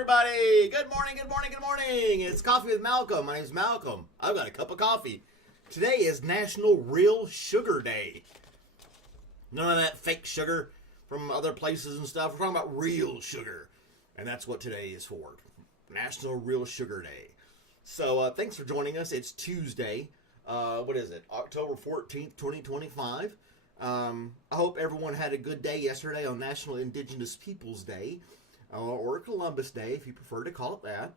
everybody. Good morning, good morning, good morning. It's Coffee with Malcolm. My name's Malcolm. I've got a cup of coffee. Today is National Real Sugar Day. None of that fake sugar from other places and stuff. We're talking about real sugar. And that's what today is for. National Real Sugar Day. So, thanks for joining us. It's Tuesday. What is it? October 14th, 2025. I hope everyone had a good day yesterday on National Indigenous Peoples Day. Or Columbus Day, if you prefer to call it that.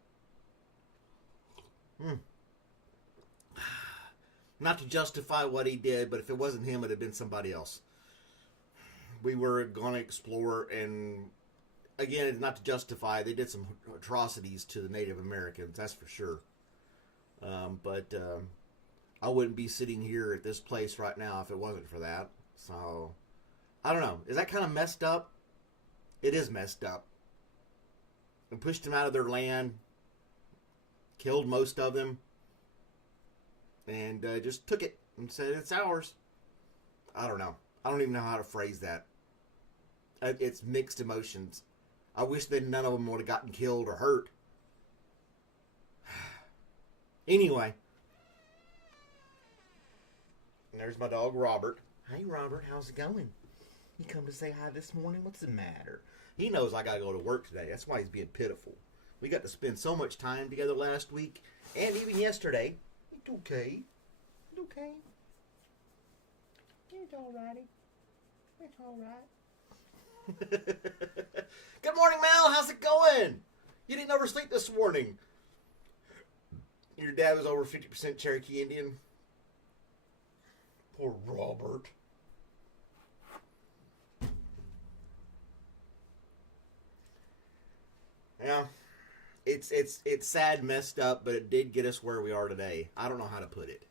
Not to justify what he did, but if it wasn't him, it would have been somebody else. We were going to explore, and again, not to justify, they did some atrocities to the Native Americans, that's for sure. But I wouldn't be sitting here at this place right now if it wasn't for that. So, I don't know. Is that kind of messed up? It is messed up. And pushed them out of their land, killed most of them, and just took it and said, it's ours. I don't know. I don't even know how to phrase that. It's mixed emotions. I wish that none of them would have gotten killed or hurt. Anyway. And there's my dog, Robert. Hey, Robert, how's it going? You come to say hi this morning? What's the matter? He knows I got to go to work today. That's why he's being pitiful. We got to spend so much time together last week. And even yesterday. It's okay. It's okay. It's alrighty. It's alright. Good morning, Mel. How's it going? You didn't oversleep this morning. Your dad was over 50% Cherokee Indian. Poor Robert. Yeah, it's sad, messed up, but it did get us where we are today. I don't know how to put it.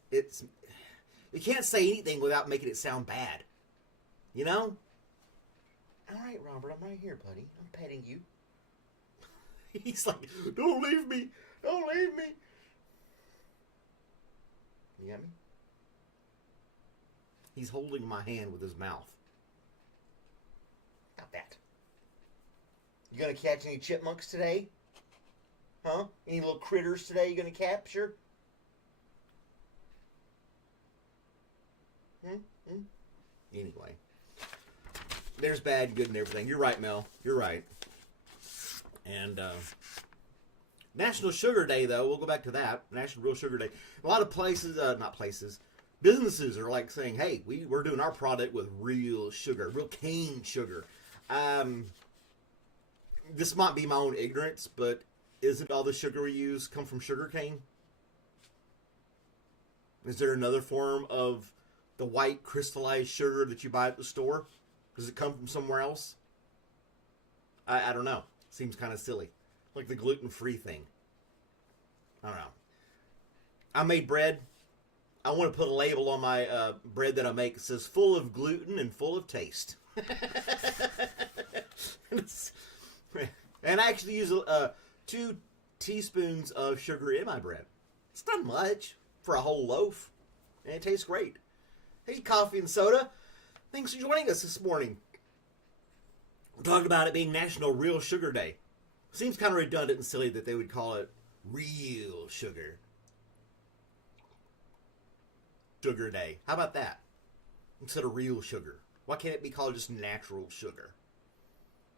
You can't say anything without making it sound bad. You know? All right, Robert, I'm right here, buddy. I'm petting you. He's like, don't leave me. Don't leave me. You got me? He's holding my hand with his mouth. Got that. You gonna catch any chipmunks today? Huh? Any little critters today you gonna capture? Anyway. There's bad, good, and everything. You're right, Mel. You're right. And, National Sugar Day, though. We'll go back to that. National Real Sugar Day. A lot of places, not places, businesses are like saying, hey, we're doing our product with real sugar. Real cane sugar. This might be my own ignorance, but isn't all the sugar we use come from sugar cane? Is there another form of the white crystallized sugar that you buy at the store? Does it come from somewhere else? I don't know. Seems kind of silly. Like the gluten-free thing. I don't know. I made bread. I want to put a label on my bread that I make that says full of gluten and full of taste. And I actually use 2 teaspoons of sugar in my bread. It's not much for a whole loaf. And it tastes great. Hey, Coffee and Soda. Thanks for joining us this morning. We're talking about it being National Real Sugar Day. Seems kind of redundant and silly that they would call it real sugar. Sugar Day. How about that? Instead of real sugar. Why can't it be called just natural sugar?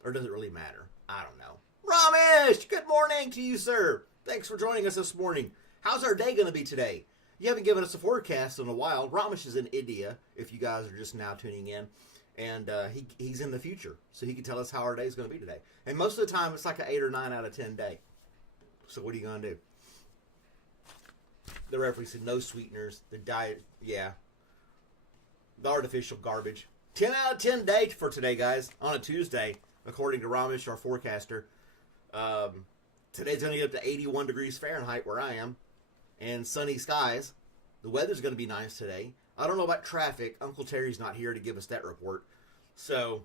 Or does it really matter? I don't know. Ramesh! Good morning to you, sir. Thanks for joining us this morning. How's our day going to be today? You haven't given us a forecast in a while. Ramesh is in India, if you guys are just now tuning in. And he's in the future, so he can tell us how our day is going to be today. And most of the time, it's like an 8 or 9 out of 10 day. So what are you going to do? The referee said no sweeteners. The diet, yeah. The artificial garbage. 10 out of 10 day for today, guys. On a Tuesday, according to Ramesh, our forecaster. Today's going to get up to 81 degrees Fahrenheit where I am. And sunny skies. The weather's going to be nice today. I don't know about traffic. Uncle Terry's not here to give us that report. So,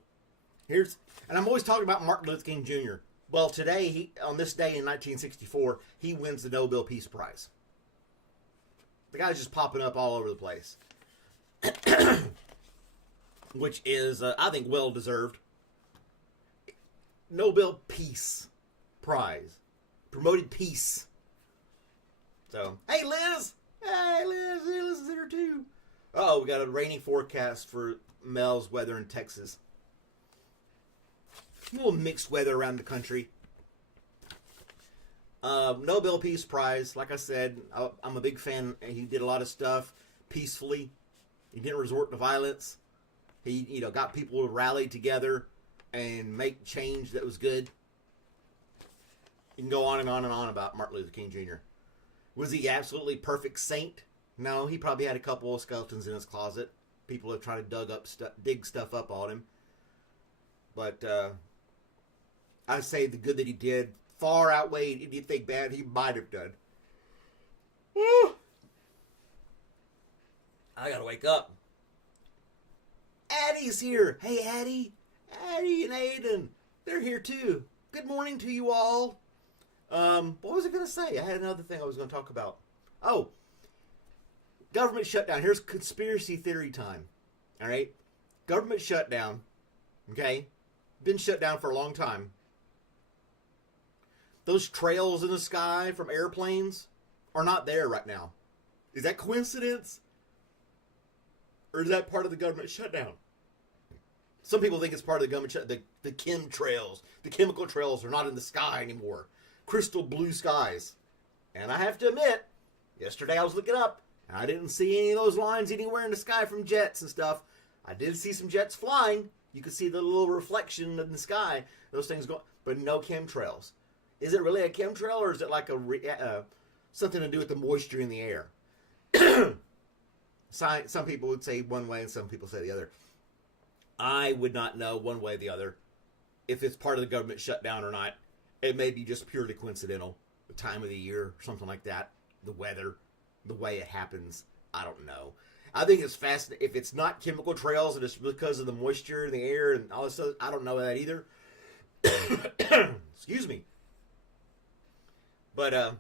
and I'm always talking about Martin Luther King Jr. Well, today, on this day in 1964, he wins the Nobel Peace Prize. The guy's just popping up all over the place. Which is, I think, well-deserved. Nobel Peace Prize. Promoted peace. So, hey Liz! Hey Liz! Hey, Liz is here too. Oh, we got a rainy forecast for Mel's weather in Texas. A little mixed weather around the country. Nobel Peace Prize, like I said, I'm a big fan. He did a lot of stuff peacefully. He didn't resort to violence. He, got people to rally together and make change that was good. You can go on and on and on about Martin Luther King Jr. Was he absolutely perfect saint? No, he probably had a couple of skeletons in his closet. People have tried to dig stuff up on him. But I'd say the good that he did far outweighed anything bad he might have done. Woo! I gotta wake up. Addie's here. Hey, Addie. Addie and Aiden. They're here too. Good morning to you all. What was I gonna say? I had another thing I was gonna talk about. Oh, government shutdown. Here's conspiracy theory time. All right, government shutdown. Okay, been shut down for a long time. Those trails in the sky from airplanes are not there right now. Is that coincidence? Or is that part of the government shutdown? Some people think it's part of the government shutdown. The chemtrails, the chemical trails are not in the sky anymore. Crystal blue skies. And I have to admit, yesterday I was looking up, and I didn't see any of those lines anywhere in the sky from jets and stuff. I did see some jets flying. You could see the little reflection in the sky. Those things go, but no chemtrails. Is it really a chemtrail, or is it like something to do with the moisture in the air? Some people would say one way, and some people say the other. I would not know one way or the other if it's part of the government shutdown or not. It may be just purely coincidental. The time of the year, or something like that. The weather, the way it happens. I don't know. I think it's fascinating. If it's not chemical trails and it's because of the moisture in the air and all this stuff, I don't know that either. Excuse me. But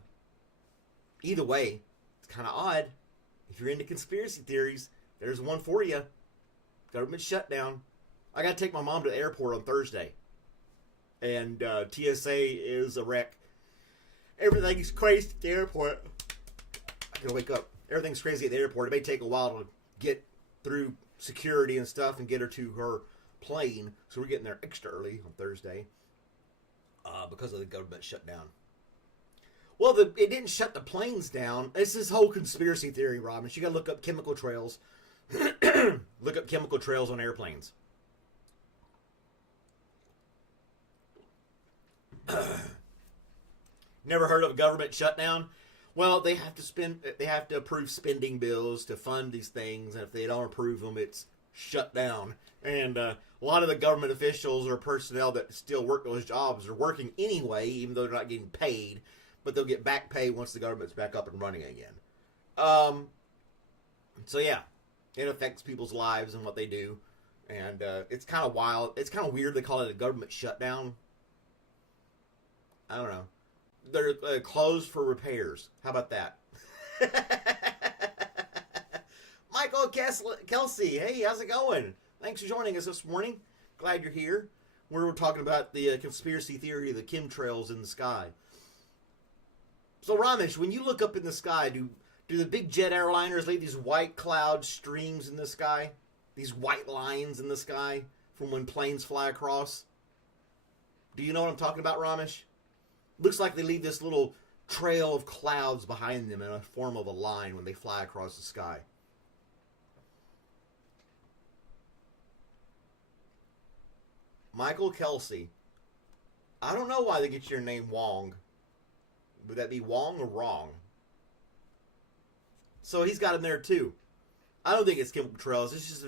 either way, it's kind of odd. If you're into conspiracy theories, there's one for you. Government shutdown. I got to take my mom to the airport on Thursday. And TSA is a wreck. Everything's crazy at the airport. I gotta wake up. Everything's crazy at the airport. It may take a while to get through security and stuff and get her to her plane. So we're getting there extra early on Thursday because of the government shutdown. Well, it didn't shut the planes down. It's this whole conspiracy theory, Robin. You got to look up chemical trails. Look up chemical trails on airplanes. Never heard of a government shutdown? Well, they have to approve spending bills to fund these things, and if they don't approve them, it's shut down. And a lot of the government officials or personnel that still work those jobs are working anyway, even though they're not getting paid. But they'll get back pay once the government's back up and running again. So yeah, it affects people's lives and what they do. And it's kind of wild. It's kind of weird they call it a government shutdown. I don't know. They're closed for repairs. How about that? Michael Kelsey, hey, how's it going? Thanks for joining us this morning. Glad you're here. We're talking about the conspiracy theory of the chemtrails in the sky. So, Ramesh, when you look up in the sky, do the big jet airliners leave these white cloud streams in the sky? These white lines in the sky from when planes fly across? Do you know what I'm talking about, Ramesh? Looks like they leave this little trail of clouds behind them in a form of a line when they fly across the sky. Michael Kelsey. I don't know why they get your name Wong. Would that be Wong or wrong? So he's got him there too. I don't think it's chemical trails. It's just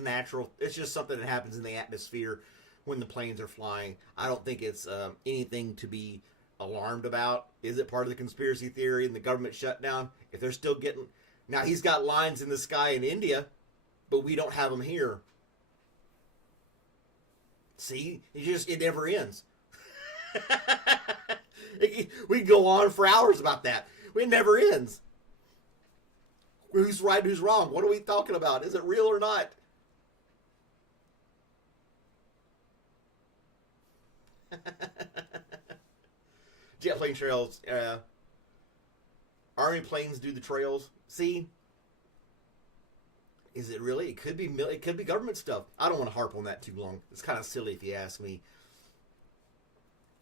it's just something that happens in the atmosphere when the planes are flying. I don't think it's anything to be alarmed about. Is it part of the conspiracy theory and the government shutdown? If they're still getting... Now, he's got lines in the sky in India, but we don't have them here. See? It never ends. We can go on for hours about that. It never ends. Who's right, who's wrong? What are we talking about? Is it real or not? Jet plane trails. Army planes do the trails. See, is it really? It could be. It could be government stuff. I don't want to harp on that too long. It's kind of silly if you ask me.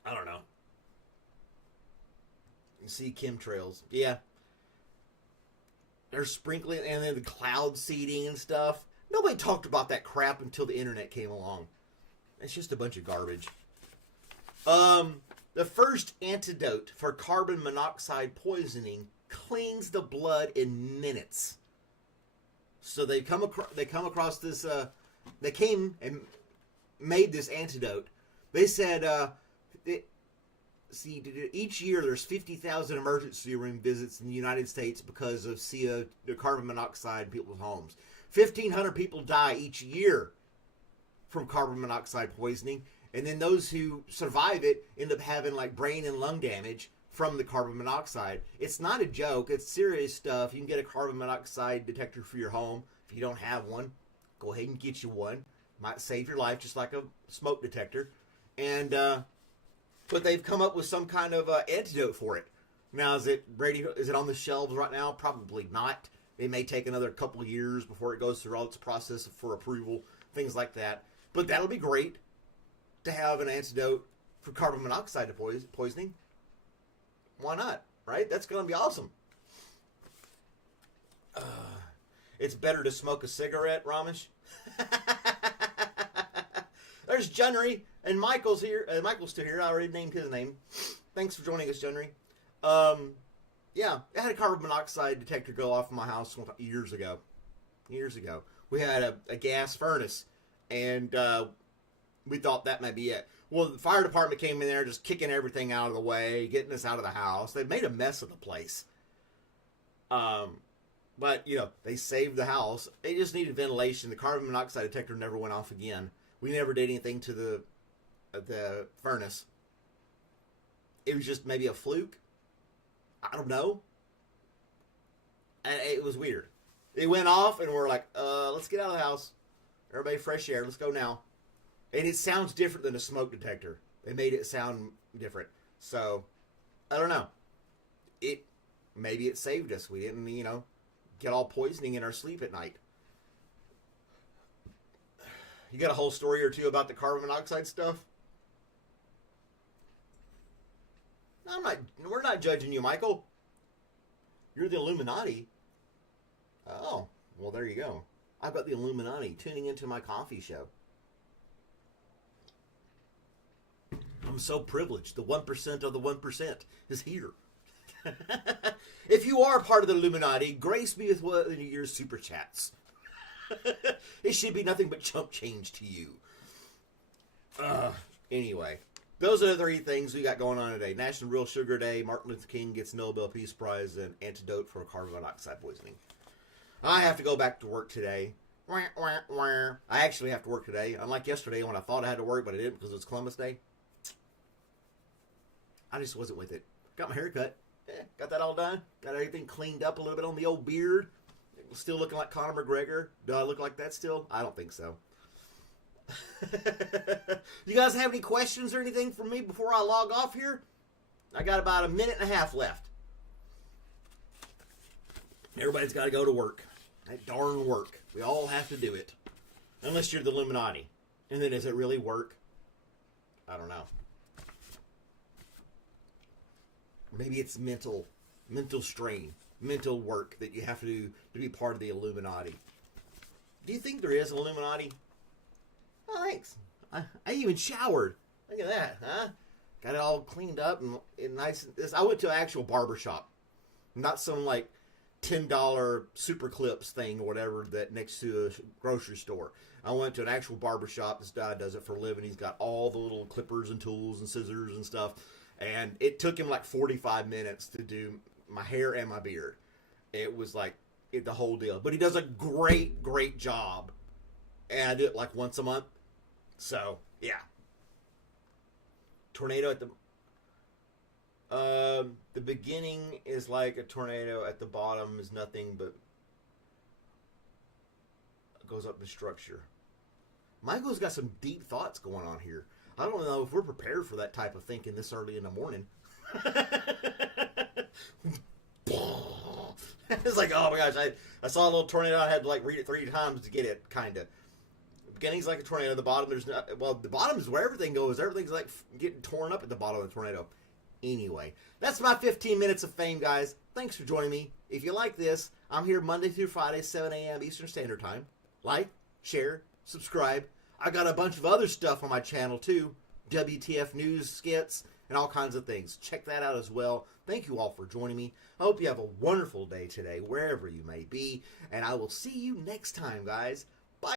I don't know. You see chemtrails. Yeah. They're sprinkling, and then the cloud seeding and stuff. Nobody talked about that crap until the internet came along. It's just a bunch of garbage. The first antidote for carbon monoxide poisoning cleans the blood in minutes. So they come across this. They came and made this antidote. They said, each year there's 50,000 emergency room visits in the United States because of the carbon monoxide in people's homes. 1,500 people die each year from carbon monoxide poisoning, and then those who survive it end up having like brain and lung damage from the carbon monoxide. It's not a joke. It's serious stuff. You can get a carbon monoxide detector for your home. If you don't have one, go ahead and get you one. Might save your life, just like a smoke detector. And but they've come up with some kind of antidote for it. Now, is it on the shelves right now? Probably not. It may take another couple of years before it goes through all its process for approval, things like that. But that'll be great to have an antidote for carbon monoxide poisoning. Why not? Right? That's going to be awesome. It's better to smoke a cigarette, Ramesh. There's Junry, and Michael's here. Michael's still here. I already named his name. Thanks for joining us, Junry. Yeah, I had a carbon monoxide detector go off in my house years ago. We had a gas furnace, and we thought that might be it. Well, the fire department came in there just kicking everything out of the way, getting us out of the house. They made a mess of the place. But, they saved the house. They just needed ventilation. The carbon monoxide detector never went off again. We never did anything to the furnace. It was just maybe a fluke. I don't know. And it was weird. It went off, and we're like, let's get out of the house. Everybody, fresh air. Let's go now. And it sounds different than a smoke detector. They made it sound different. So, I don't know. Maybe it saved us. We didn't, get all poisoning in our sleep at night. You got a whole story or two about the carbon monoxide stuff? We're not judging you, Michael. You're the Illuminati. Oh, well, there you go. I've got the Illuminati tuning into my coffee show. I'm so privileged. The 1% of the 1% is here. If you are part of the Illuminati, grace me with one of your super chats. It should be nothing but chump change to you. Anyway, those are the three things we got going on today. National Real Sugar Day, Martin Luther King gets Nobel Peace Prize, and Antidote for carbon monoxide poisoning. I have to go back to work today. I actually have to work today. Unlike yesterday when I thought I had to work, but I didn't because it was Columbus Day. I just wasn't with it. Got my hair cut. Got that all done. Got everything cleaned up a little bit on the old beard. Still looking like Conor McGregor. Do I look like that still? I don't think so. You guys have any questions or anything for me before I log off here? I got about a minute and a half left. Everybody's got to go to work. That darn work. We all have to do it. Unless you're the Illuminati. And then does it really work? I don't know. Maybe it's mental strain, mental work that you have to do to be part of the Illuminati. Do you think there is an Illuminati? Oh, thanks. I even showered. Look at that, huh? Got it all cleaned up and nice. I went to an actual barbershop, not some like $10 super clips thing or whatever that next to a grocery store. I went to an actual barbershop. This guy does it for a living. He's got all the little clippers and tools and scissors and stuff. And it took him like 45 minutes to do my hair and my beard. It was like the whole deal. But he does a great, great job. And I do it like once a month. So, yeah. Tornado at the beginning is like a tornado. At the bottom is nothing but goes up the structure. Michael's got some deep thoughts going on here. I don't know if we're prepared for that type of thinking this early in the morning. It's like, oh my gosh, I saw a little tornado. I had to like read it 3 times to get it, kind of. The beginning's like a tornado. The bottom, there's not. Well, the bottom is where everything goes. Everything's like getting torn up at the bottom of the tornado. Anyway, that's my 15 minutes of fame, guys. Thanks for joining me. If you like this, I'm here Monday through Friday, 7 a.m. Eastern Standard Time. Like, share, subscribe. I got a bunch of other stuff on my channel, too. WTF news, skits, and all kinds of things. Check that out as well. Thank you all for joining me. I hope you have a wonderful day today, wherever you may be. And I will see you next time, guys.